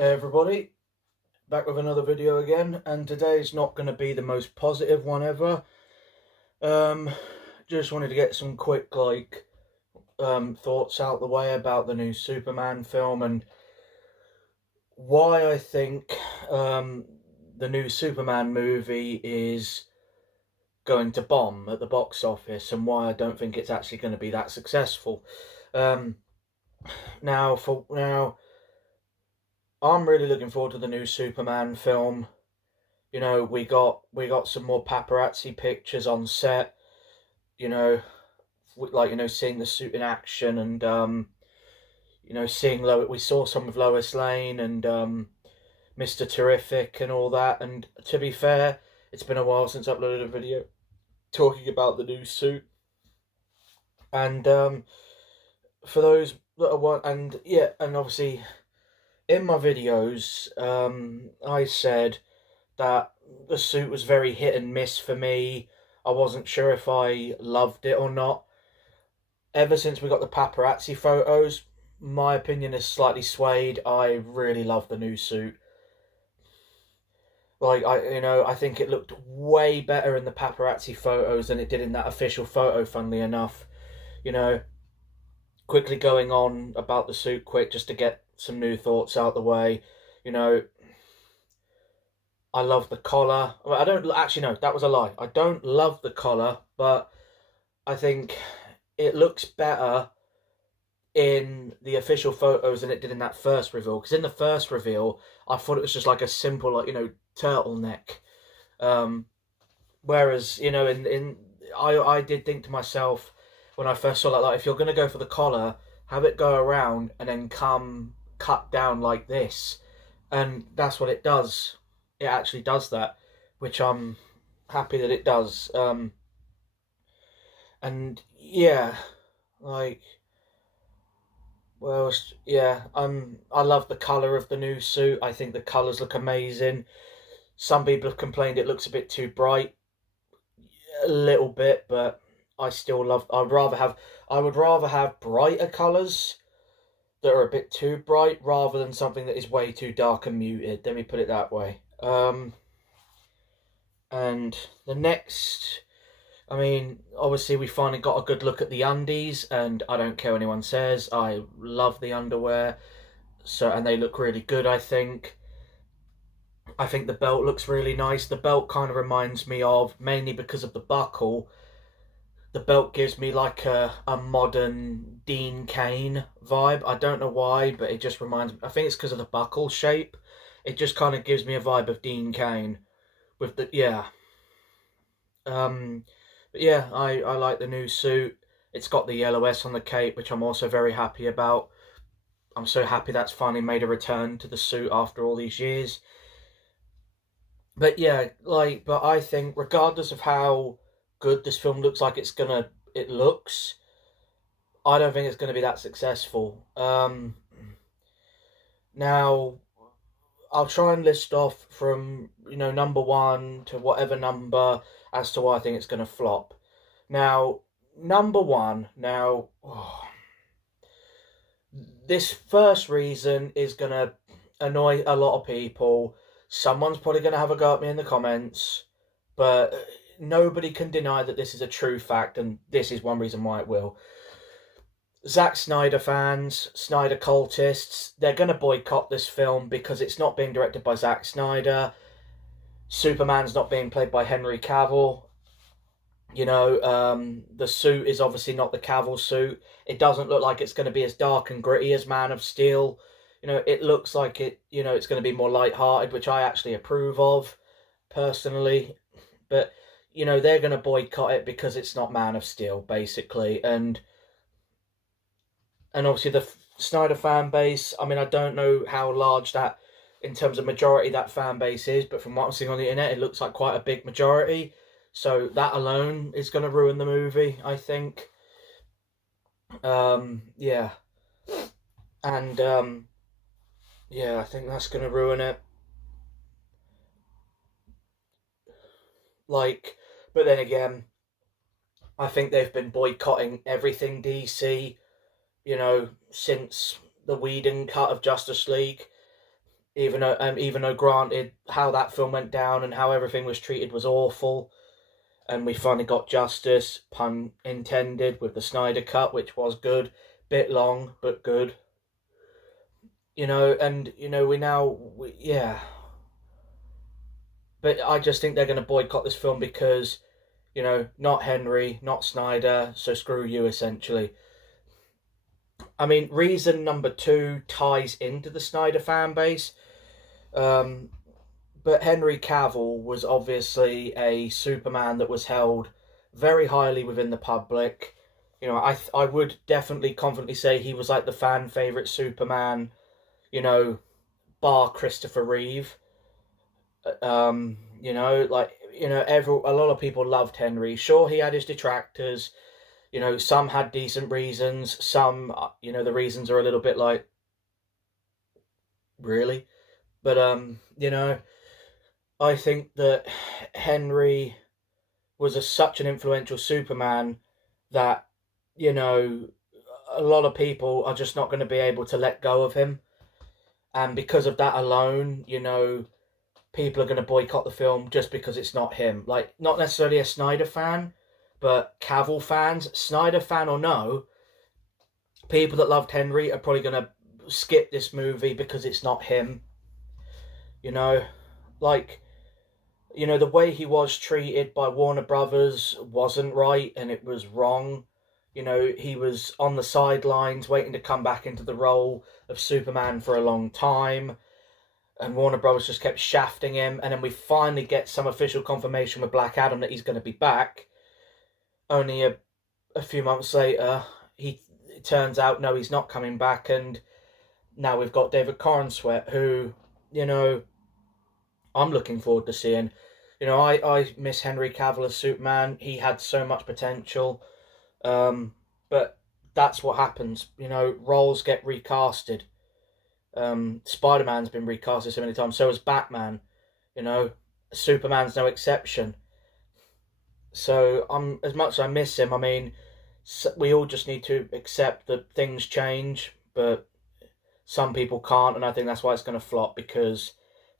Hey everybody, back with another video again, and today's not going to be the most positive one ever. Um, just wanted to get some quick thoughts out the way about the new Superman film and why I think the new Superman movie is going to bomb at the box office and why I don't think it's actually going to be that successful. Um, now, I'm really looking forward to the new Superman film. We got some more paparazzi pictures on set. You know, seeing the suit in action and seeing we saw some of Lois Lane and Mr. Terrific and all that. And to be fair, it's been a while since I uploaded a video talking about the new suit. And for those that are one, and yeah, and obviously in my videos, I said that the suit was very hit and miss for me. I wasn't sure if I loved it or not. Ever since we got the paparazzi photos, my opinion is slightly swayed. I really love the new suit. I think it looked way better in the paparazzi photos than it did in that official photo, funnily enough. You know, quickly going on about the suit quick just to get some new thoughts out the way. You know, I love the collar. Well, I don't actually no, that was a lie. I don't love the collar, but I think it looks better in the official photos than it did in that first reveal. Because in the first reveal, I thought it was just like a simple, turtleneck. Um, Whereas, in I did think to myself when I first saw that, like, if you're gonna go for the collar, have it go around and then come cut down like this, and that's what it does. It actually does that, which I'm happy that it does. And yeah, like, well, yeah, I love the color of the new suit. I think the colors look amazing. Some people have complained it looks a bit too bright, a little bit, but I still love. I would rather have brighter colors that are a bit too bright rather than something that is way too dark and muted. Let me put it that way. And the next, I mean, obviously we finally got a good look at the undies, and I don't care what anyone says. I love the underwear, and they look really good. I think the belt looks really nice. The belt kind of reminds me of, mainly because of the buckle, the belt gives me like a modern Dean Cain vibe. I don't know why, but it just reminds me. I think it's because of the buckle shape. It just kind of gives me a vibe of Dean Cain with the yeah. But yeah, I like the new suit. It's got the yellow S on the cape, which I'm also very happy about. I'm so happy that's finally made a return to the suit after all these years. But yeah, but I think regardless of how good this film looks like it looks, I don't think it's gonna be that successful. Now I'll try and list off from number one to whatever number as to why I think it's gonna flop. Now, number one. This first reason is gonna annoy a lot of people. Someone's probably gonna have a go at me in the comments, but nobody can deny that this is a true fact, and this is one reason why it will. Zack Snyder fans, Snyder cultists, they're going to boycott this film because it's not being directed by Zack Snyder. Superman's not being played by Henry Cavill. The suit is obviously not the Cavill suit. It doesn't look like it's going to be as dark and gritty as Man of Steel. It looks like it's going to be more light-hearted, which I actually approve of, personally. But, they're going to boycott it because it's not Man of Steel, basically. And obviously the Snyder fan base, I mean, I don't know how large that, in terms of majority, that fan base is, but from what I'm seeing on the internet, it looks like quite a big majority. So that alone is going to ruin the movie, I think. Yeah. And, yeah, I think that's going to ruin it. But then again, I think they've been boycotting everything DC, since the Whedon cut of Justice League. Even though granted how that film went down and how everything was treated was awful, and we finally got justice, pun intended, with the Snyder Cut, which was good, bit long but good. And yeah. But I just think they're going to boycott this film because, not Henry, not Snyder, so screw you, essentially. I mean, reason number two ties into the Snyder fan base. Um, but Henry Cavill was obviously a Superman that was held very highly within the public. I would definitely confidently say he was like the fan favorite Superman, bar Christopher Reeve. A lot of people loved Henry. Sure, he had his detractors. Some had decent reasons. Some, the reasons are a little bit like, really. But I think that Henry was such an influential Superman that a lot of people are just not going to be able to let go of him, and because of that alone, people are going to boycott the film just because it's not him. Like, not necessarily a Snyder fan, but Cavill fans, Snyder fan or no, people that loved Henry are probably going to skip this movie because it's not him. Like, the way he was treated by Warner Brothers wasn't right and it was wrong. He was on the sidelines waiting to come back into the role of Superman for a long time, and Warner Brothers just kept shafting him, and then we finally get some official confirmation with Black Adam that he's going to be back. Only a few months later, it turns out, no, he's not coming back, and now we've got David Corenswet, who, I'm looking forward to seeing. I miss Henry Cavill as Superman. He had so much potential. But that's what happens. Roles get recasted. Spider-Man's been recasted so many times. So has Batman. Superman's no exception. So as much as I miss him, I mean, we all just need to accept that things change, but some people can't, and I think that's why it's going to flop, because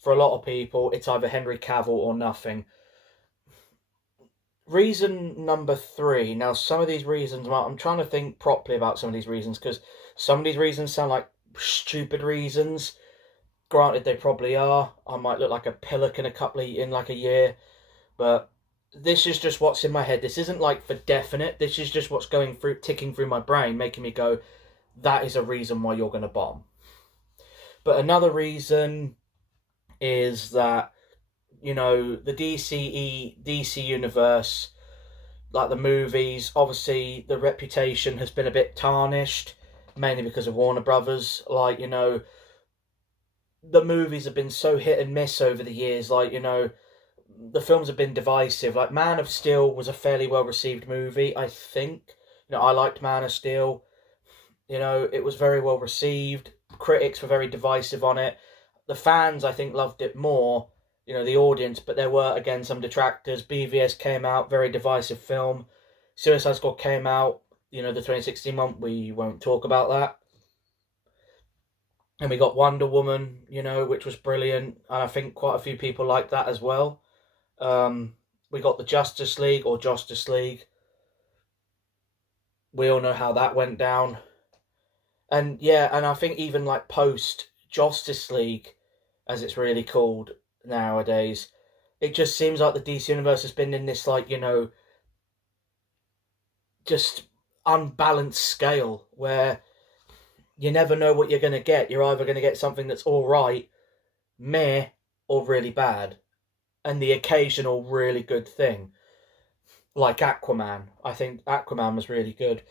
for a lot of people, it's either Henry Cavill or nothing. Reason number three. Now, some of these reasons, I'm trying to think properly about some of these reasons, because some of these reasons sound like stupid reasons. Granted, they probably are. I might look like a pillock in like a year, but this is just what's in my head. This isn't like for definite. This is just what's ticking through my brain, making me go, that is a reason why you're going to bomb. But another reason is that, the DC universe, like the movies, obviously the reputation has been a bit tarnished, mainly because of Warner Brothers. Like, the movies have been so hit and miss over the years. Like, the films have been divisive. Like, Man of Steel was a fairly well-received movie, I think. I liked Man of Steel. It was very well-received. Critics were very divisive on it. The fans, I think, loved it more, the audience, but there were, again, some detractors. BVS came out, very divisive film. Suicide Squad came out, the 2016 one, we won't talk about that. And we got Wonder Woman, which was brilliant, and I think quite a few people liked that as well. We got the Justice League, or Justice League. We all know how that went down. And yeah, and I think even like post Justice League, as it's really called nowadays, it just seems like the DC universe has been in this, like, just unbalanced scale where you never know what you're going to get. You're either going to get something that's all right, meh, or really bad, and the occasional really good thing, like Aquaman. I think Aquaman was really good.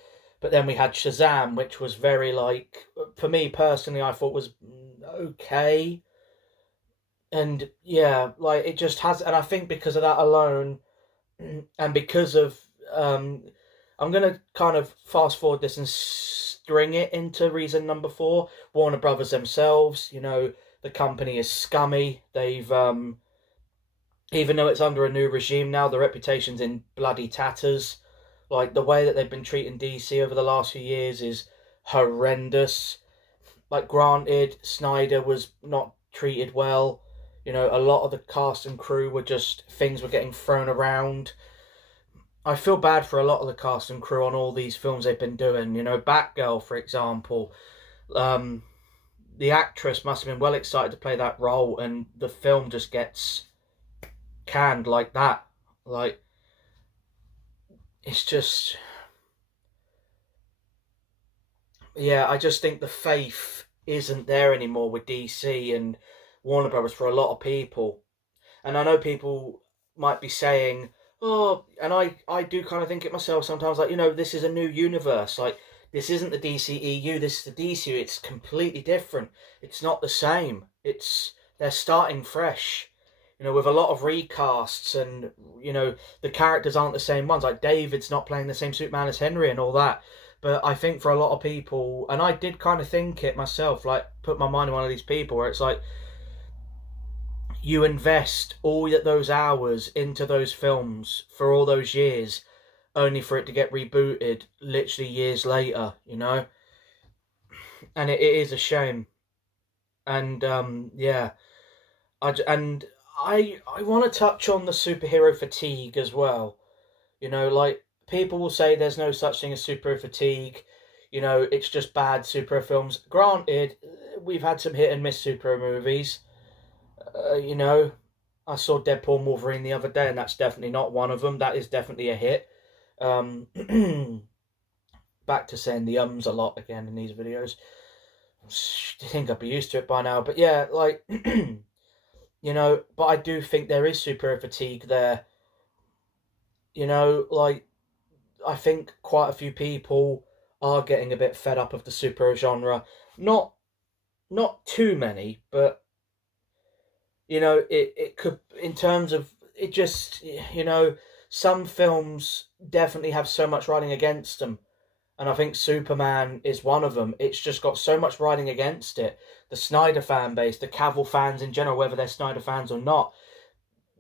But then we had Shazam, which was very, like, for me personally, I thought was okay. And yeah, like, it just has, and I think because of that alone, and because of, I'm going to kind of fast forward this and string it into reason number 4. Warner Brothers themselves, the company is scummy. They've, even though it's under a new regime now, the reputation's in bloody tatters. Like, the way that they've been treating DC over the last few years is horrendous. Like, granted, Snyder was not treated well. You know, a lot of the cast and crew were just, things were getting thrown around. I feel bad for a lot of the cast and crew on all these films they've been doing. You know, Batgirl, for example. Um, the actress must have been well excited to play that role, and the film just gets canned like that. Like, it's just, yeah, I just think the faith isn't there anymore with DC and Warner Brothers for a lot of people. And I know people might be saying, oh, and I do kind of think it myself sometimes, like, you know, this is a new universe. Like, this isn't the DCEU, this is the DCU. It's completely different. It's not the same. They're starting fresh. You know, with a lot of recasts, and, you know, the characters aren't the same ones. Like, David's not playing the same Superman as Henry and all that. But I think for a lot of people, and I did kind of think it myself, like, put my mind in one of these people where it's like, you invest all those hours into those films for all those years, only for it to get rebooted literally years later, you know? And it is a shame. And, yeah. I want to touch on the superhero fatigue as well. You know, like, people will say there's no such thing as superhero fatigue. You know, it's just bad superhero films. Granted, we've had some hit and miss superhero movies. You know, I saw Deadpool and Wolverine the other day, and that's definitely not one of them. That is definitely a hit. Um, Back to saying the ums a lot again in these videos. I think I'd be used to it by now. But yeah, like, you know, but I do think there is superhero fatigue there. You know, like, I think quite a few people are getting a bit fed up of the superhero genre. Not too many, but, you know, it could, in terms of it, just, you know, some films definitely have so much riding against them, and I think Superman is one of them. It's just got so much riding against it. The Snyder fan base, the Cavill fans in general, whether they're Snyder fans or not,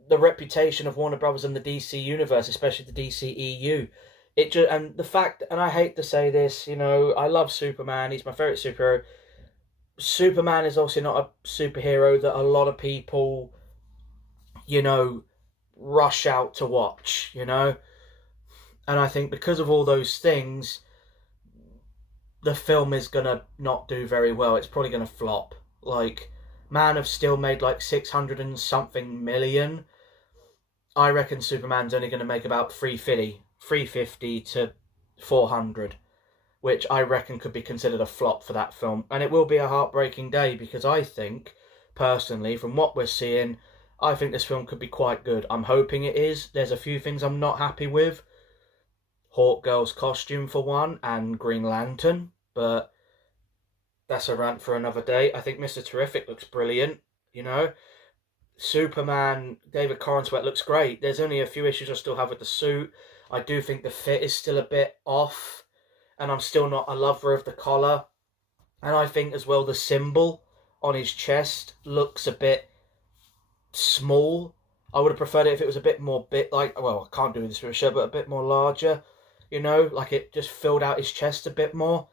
the reputation of Warner Brothers and the DC universe, especially the DCEU. It just, and the fact, and I hate to say this, you know, I love Superman. He's my favorite superhero. Superman is also not a superhero that a lot of people, you know, rush out to watch, you know? And I think because of all those things, the film is gonna not do very well. It's probably gonna flop. Like, Man of Steel made like 600 and something million. I reckon Superman's only gonna make about 350 to 400, which I reckon could be considered a flop for that film. And it will be a heartbreaking day, because I think, personally, from what we're seeing, I think this film could be quite good. I'm hoping it is. There's a few things I'm not happy with. Hawkgirl's costume, for one, and Green Lantern, but that's a rant for another day. I think Mr. Terrific looks brilliant, you know. Superman, David Corenswet looks great. There's only a few issues I still have with the suit. I do think the fit is still a bit off, and I'm still not a lover of the collar. And I think as well the symbol on his chest looks a bit small. I would have preferred it if it was a bit more like, well, I can't do this with a shirt, but a bit more larger, you know, like it just filled out his chest a bit more.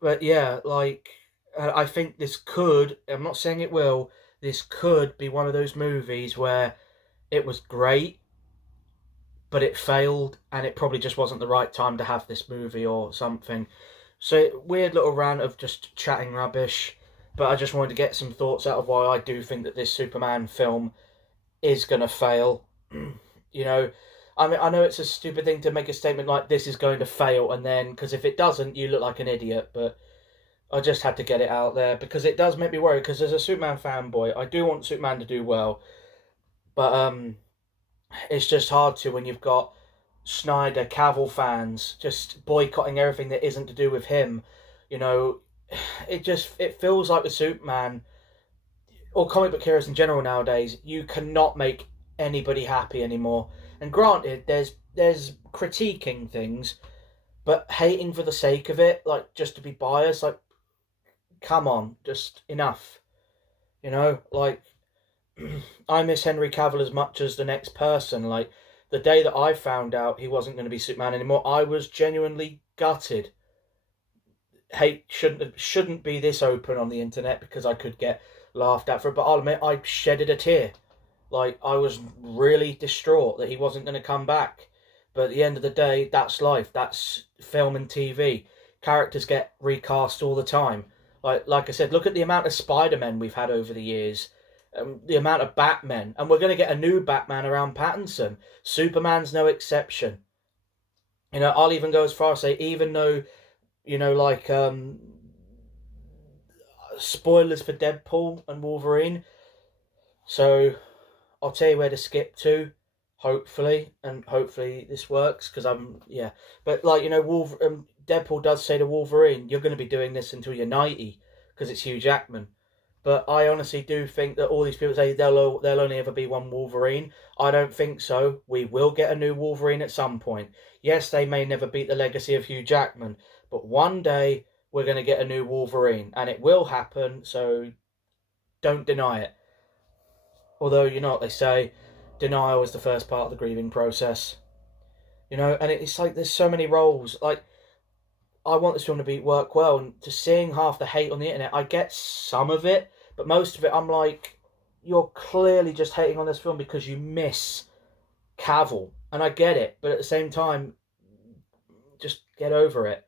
But yeah, like, I think this could, I'm not saying it will, this could be one of those movies where it was great, but it failed, and it probably just wasn't the right time to have this movie or something. So, weird little rant of just chatting rubbish, but I just wanted to get some thoughts out of why I do think that this Superman film is going to fail. You know, I mean, I know it's a stupid thing to make a statement like this is going to fail, and then, because if it doesn't, you look like an idiot, but I just had to get it out there, because it does make me worry, because as a Superman fanboy, I do want Superman to do well, but it's just hard to when you've got Snyder, Cavill fans just boycotting everything that isn't to do with him. You know, it feels like the Superman, or comic book heroes in general nowadays, you cannot make anybody happy anymore. And granted, there's critiquing things, but hating for the sake of it, like, just to be biased, like, come on, just enough. You know, like, I miss Henry Cavill as much as the next person. Like, the day that I found out he wasn't going to be Superman anymore, I was genuinely gutted. hate shouldn't be this open on the internet, because I could get laughed at for it. But I'll admit, I shedded a tear. Like, I was really distraught that he wasn't going to come back. But at the end of the day, that's life. That's film and TV. Characters get recast all the time. Like I said, look at the amount of Spider-Men we've had over the years. The amount of Batmen. And we're going to get a new Batman around Pattinson. Superman's no exception. You know, I'll even go as far as say, even though, you know, like, spoilers for Deadpool and Wolverine. So, I'll tell you where to skip to, hopefully, and hopefully this works, because yeah. But, like, you know, Deadpool does say to Wolverine, you're going to be doing this until you're 90, because it's Hugh Jackman. But I honestly do think that all these people say there'll only ever be one Wolverine. I don't think so. We will get a new Wolverine at some point. Yes, they may never beat the legacy of Hugh Jackman, but one day we're going to get a new Wolverine, and it will happen, so don't deny it. Although, you know what they say, denial is the first part of the grieving process. You know, and it's like there's so many roles. Like, I want this film to work well, and to seeing half the hate on the internet, I get some of it, but most of it, I'm like, you're clearly just hating on this film because you miss Cavill, and I get it, but at the same time, just get over it.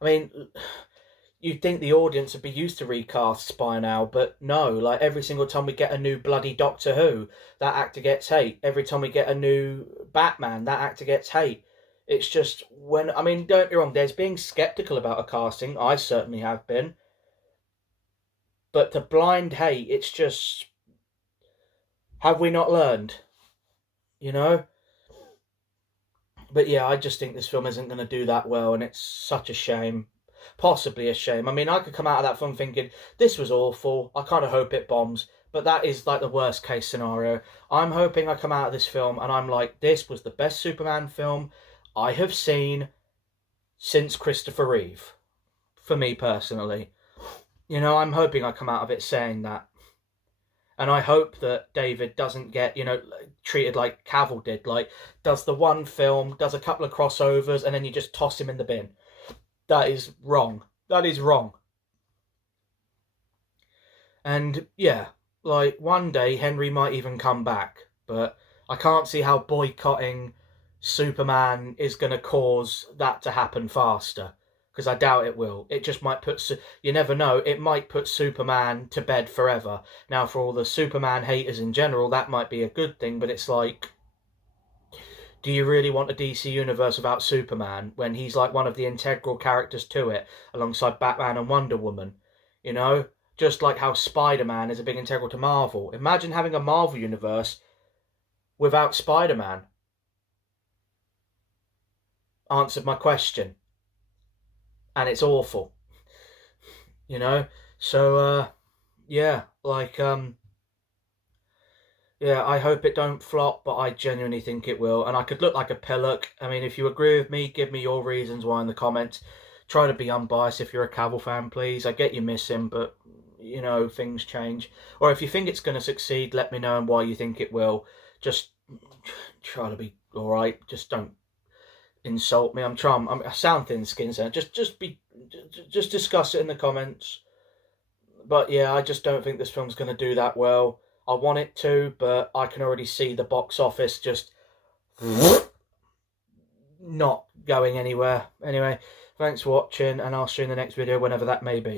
I mean, you'd think the audience would be used to recasts by now, but no. Like, every single time we get a new bloody Doctor Who, that actor gets hate. Every time we get a new Batman, that actor gets hate. It's just I mean, don't get me wrong, there's being sceptical about a casting. I certainly have been. But to blind hate, it's just, have we not learned? You know? But yeah, I just think this film isn't going to do that well, and it's such a shame. Possibly a shame. I mean, I could come out of that film thinking, this was awful. I kind of hope it bombs. But that is like the worst case scenario. I'm hoping I come out of this film and I'm like, this was the best Superman film I have seen since Christopher Reeve, for me personally. You know, I'm hoping I come out of it saying that. And I hope that David doesn't get, you know, treated like Cavill did. Like, does the one film, does a couple of crossovers, and then you just toss him in the bin. That is wrong. That is wrong. And, yeah, like, one day Henry might even come back. But I can't see how boycotting Superman is going to cause that to happen faster, because I doubt it will. It just might you never know, it might put Superman to bed forever. Now, for all the Superman haters in general, that might be a good thing, but it's like, do you really want a DC universe without Superman when he's like one of the integral characters to it, alongside Batman and Wonder Woman? You know, just like how Spider-Man is a big integral to Marvel. Imagine having a Marvel universe without Spider-Man. Answered my question, and it's awful, you know. So yeah, like, yeah, I hope it don't flop, but I genuinely think it will, and I could look like a pillock. I mean, if you agree with me, give me your reasons why in the comments. Try to be unbiased if you're a Cavill fan, please. I get you miss him, but, you know, things change. Or if you think it's going to succeed, let me know and why you think it will. Just try to be alright. Just don't insult me. I sound thin-skinned, so just discuss it in the comments. But yeah, I just don't think this film's going to do that well. I want it to, but I can already see the box office just not going anywhere. Anyway, thanks for watching, and I'll see you in the next video, whenever that may be.